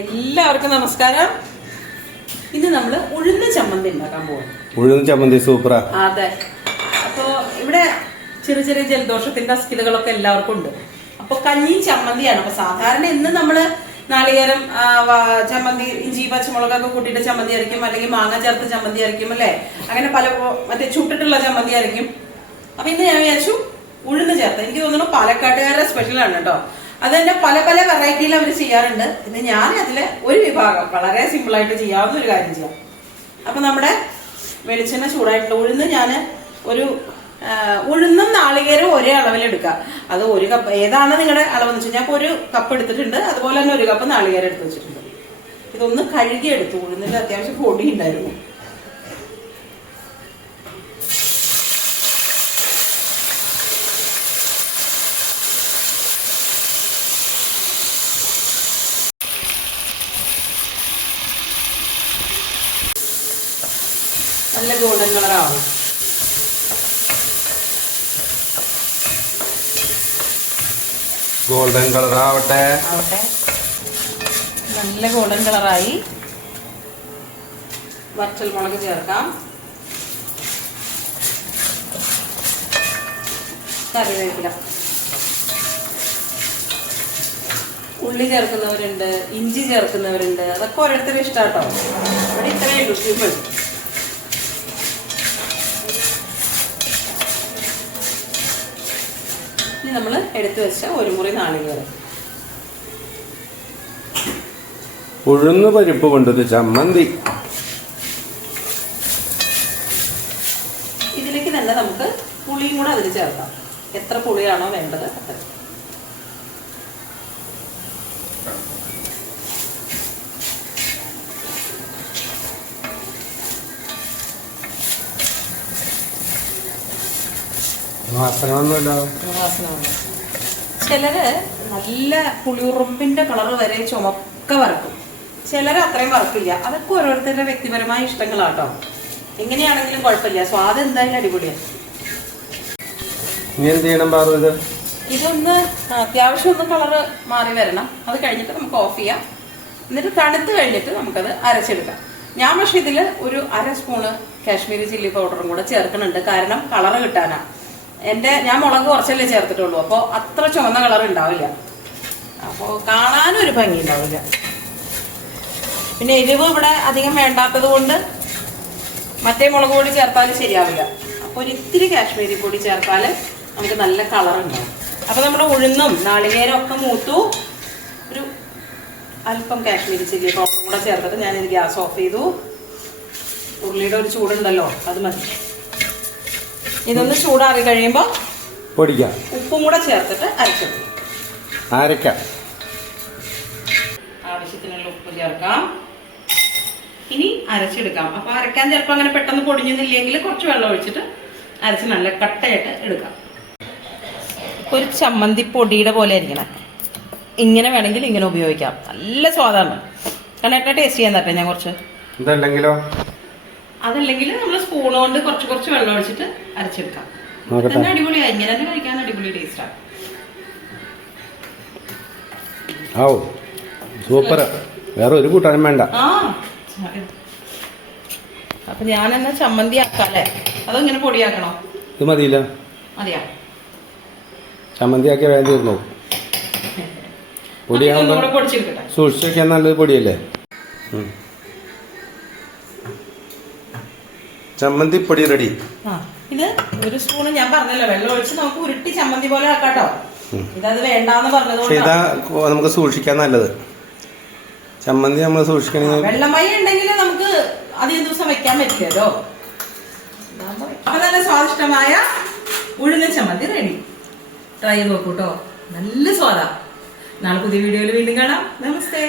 എല്ലാവർക്കും നമസ്കാരം. ഇന്ന് നമ്മൾ ഉഴുന്ന് ചമ്മന്തി ഉണ്ടാക്കാൻ പോകും ഉഴുന്ന് ചമ്മന്തി സൂപ്പറാ. അതെ. അപ്പോ ഇവിടെ ചെറിയ ചെറിയ ജലദോഷത്തിന്റെ അസ്ഥിതകളൊക്കെ എല്ലാവർക്കും ഉണ്ട്. അപ്പൊ കഞ്ഞി ചമ്മന്തിയാണ്. അപ്പൊ സാധാരണ ഇന്ന് നമ്മൾ നാളികേരം ചമ്മന്തി ഇഞ്ചി പച്ചമുളകൊക്കെ കൂട്ടിയിട്ട് ചമ്മന്തി അരയ്ക്കും. അല്ലെങ്കിൽ മാങ്ങ ചേർത്ത് ചമ്മന്തി അരയ്ക്കും അല്ലെ? അങ്ങനെ പല മറ്റേ ചുട്ടിട്ടുള്ള ചമ്മന്തി അരയ്ക്കും. അപ്പൊ ഇന്ന് ഞാൻ വിചാരിച്ചു ഉഴുന്ന് ചേർത്ത്. എനിക്ക് തോന്നുന്നു പാലക്കാട്ടുകാരുടെ സ്പെഷ്യലാണ് കേട്ടോ. അത് തന്നെ പല പല വെറൈറ്റിയിൽ അവർ ചെയ്യാറുണ്ട്. ഇന്ന് ഞാൻ അതിൽ ഒരു വിഭാഗം. വളരെ സിമ്പിൾ ആയിട്ട് ചെയ്യാവുന്ന ഒരു കാര്യം ചെയ്യാം. അപ്പൊ നമ്മുടെ വെളിച്ചെണ്ണ ചൂടായിട്ടുള്ള ഉഴുന്ന് ഞാൻ ഒരു ഉഴുന്നും നാളികേരവും ഒരേ അളവിൽ എടുക്കാം. അത് ഒരു കപ്പ് ഏതാണ് നിങ്ങളുടെ അളവെന്ന് വെച്ചാൽ ഞാൻ ഒരു കപ്പ് എടുത്തിട്ടുണ്ട്. അതുപോലെ തന്നെ ഒരു കപ്പ് നാളികേരം എടുത്ത് വെച്ചിട്ടുണ്ട്. ഇതൊന്ന് കഴുകി എടുത്തു ഉഴുന്നിൽ അത്യാവശ്യം പൊടി ഉണ്ടായിരുന്നു. നല്ല ഗോൾഡൻ കളറാവും ഗോൾഡൻ കളർ ആവട്ടെ. ആവട്ടെ. നല്ല ഗോൾഡൻ കളറായി വറ്റൽ മുളക് ചേർക്കാം. കറിവേപ്പില. ഉള്ളി ചേർക്കുന്നവരുണ്ട് ഇഞ്ചി ചേർക്കുന്നവരുണ്ട്. അതൊക്കെ ഓരോരുത്തരും ഇഷ്ടാട്ടോ. ഇവിടെ ഇത്രയേ ഉള്ളൂ. സിമ്പിൾ ഇനി നമ്മൾ എടുത്തു വെച്ച ഒരു മുറി നാളികേരം ഉഴുന്ന് പരിപ്പ് കൊണ്ടൊരു ചമ്മന്തി. ഇതിലേക്ക് തന്നെ നമുക്ക് പുളിയും കൂടെ അതിൽ ചേർക്കാം. എത്ര പുളിയാണോ വേണ്ടത് അത്ര ചിലര് നല്ല പുളിയുറുമ്പിന്റെ കളർ വരെ ചുമക്ക വറക്കും ചിലര് അത്രയും വറക്കില്ല അതൊക്കെ ഓരോരുത്തരുടെ വ്യക്തിപരമായ ഇഷ്ടങ്ങളാട്ടോ. എങ്ങനെയാണെങ്കിലും കുഴപ്പമില്ല. സ്വാദ് എന്തായാലും അടിപൊളിയാണ് ഇതൊന്ന് അത്യാവശ്യം ഒന്ന് കളറ് മാറി വരണം. അത് കഴിഞ്ഞിട്ട് നമുക്ക് ഓഫ് ചെയ്യാം. എന്നിട്ട് തണുത്ത് കഴിഞ്ഞിട്ട് നമുക്കത് അരച്ചെടുക്കാം. ഞാൻ പക്ഷെ ഇതിൽ ഒരു അര സ്പൂണ് കാശ്മീരി ചില്ലി പൗഡറും കൂടെ ചേർക്കുന്നുണ്ട്. കാരണം കളറ് കിട്ടാനാ. എന്റെ ഞാൻ മുളക് കുറച്ചല്ലേ ചേർത്തിട്ടുള്ളൂ. അപ്പോൾ അത്ര ചുവന്ന കളർ ഉണ്ടാവില്ല. അപ്പോൾ ഒരു ഭംഗി ഉണ്ടാവില്ല. പിന്നെ എരിവ് ഇവിടെ അധികം വേണ്ടാത്തത് കൊണ്ട് മറ്റേ മുളക് പൊടി ചേർത്താലും ശരിയാവില്ല. അപ്പോൾ ഒരു ഇത്തിരി കാശ്മീരി പൊടി ചേർത്താൽ നമുക്ക് നല്ല കളർ ഉണ്ടാവും. അപ്പോൾ നമ്മുടെ ഉഴുന്നും നാളികേരം ഒക്കെ മൂത്തു. ഒരു അല്പം കാശ്മീരി ചില്ലി പൗഡർ കൂടെ ചേർത്തിട്ട് ഞാനിത് ഗ്യാസ് ഓഫ് ചെയ്തു. ഉരുളിയുടെ ഒരു ചൂടുണ്ടല്ലോ അത് മതി. ഇതൊന്ന് ചൂടാറി കഴിയുമ്പോൾ പൊടിക്കാം. ഉപ്പും കൂടെ ചേർത്തിട്ട് അരച്ചെടുക്കും അരക്കാം ആവശ്യത്തിനുള്ള ഉപ്പ് ചേർക്കാം. ഇനി അരച്ചെടുക്കാം. അപ്പൊ അരക്കാൻ ചിലപ്പോൾ അങ്ങനെ പെട്ടെന്ന് പൊടിഞ്ഞില്ലെങ്കിൽ കുറച്ച് വെള്ളം ഒഴിച്ചിട്ട് അരച്ച് നല്ല കട്ടയായിട്ട് എടുക്കാം. ഒരു ചമ്മന്തി പൊടിയുടെ പോലെ ആയിരിക്കണം. ഇങ്ങനെ വേണമെങ്കിൽ ഇങ്ങനെ ഉപയോഗിക്കാം. നല്ല സ്വാദാണ്. കാരണം ടേസ്റ്റ് ചെയ്യാൻ തട്ടെ ഞാൻ കുറച്ച്? ഇതല്ലെങ്കിലോ? അതല്ലെങ്കിൽ നമ്മൾ സ്പൂൺ കൊണ്ട് കുറച്ച് കുറച്ച് വെള്ളം ഒഴിച്ചിട്ട് അരച്ചെടുക്കാം. നല്ല തന്നെ അടിപൊളിയായി ഇങ്ങനെ തന്നെ കഴിക്കാൻ അടിപൊളി ടേസ്റ്റാണ് ഔ സൂപ്പർ വേറെ ഒരു കൂട്ടാനും വേണ്ട. അപ്പൊ ഞാനെന്നാ ചമ്മന്തി ആക്കാല്ലേ? അതോ ഇങ്ങനെ പൊടിയാക്കണോ? ഇത് മതിയില്ല. മതിയാ. ചമ്മന്തി ആക്കിയ വേഗം തീർന്നു പൊടിയാകുമ്പോൾ കൂടെ പൊടിച്ചെടുക്കട്ടെ. സൂക്ഷിച്ച് വെക്കാൻ നല്ലത് പൊടിയല്ലേ? ഉം. ചമ്മന്തി പൊടി റെഡി ആ ഇത് ഒരു സ്പൂണ് ഞാൻ പറഞ്ഞല്ലോ വെള്ളം ഒഴിച്ച് നമുക്ക് ഉരുട്ടി ചമ്മന്തി പോലെ ആക്കാട്ടോ. ഇതത് വേണ്ടാന്ന് പക്ഷെ പറഞ്ഞതുകൊണ്ട് ഇതാ കൊ- നമുക്ക് സൂക്ഷിക്കാൻ നല്ലത്. ചമ്മന്തി നമ്മൾ സൂക്ഷിക്കണമെങ്കിൽ വെള്ളമയ ഉണ്ടെങ്കിൽ നമുക്ക് അധികം ദിവസം വെക്കാൻ പറ്റില്ലല്ലോ അപ്പൊ നല്ല സ്വാദിഷ്ടമായ ഉഴുന്ന ചമ്മന്തി റെഡി ട്രൈ ചെയ്ത് നോക്കൂട്ടോ നല്ല സ്വാദാ. നാളെ പുതിയ വീഡിയോയിൽ വീണ്ടും കാണാം. നമസ്തേ.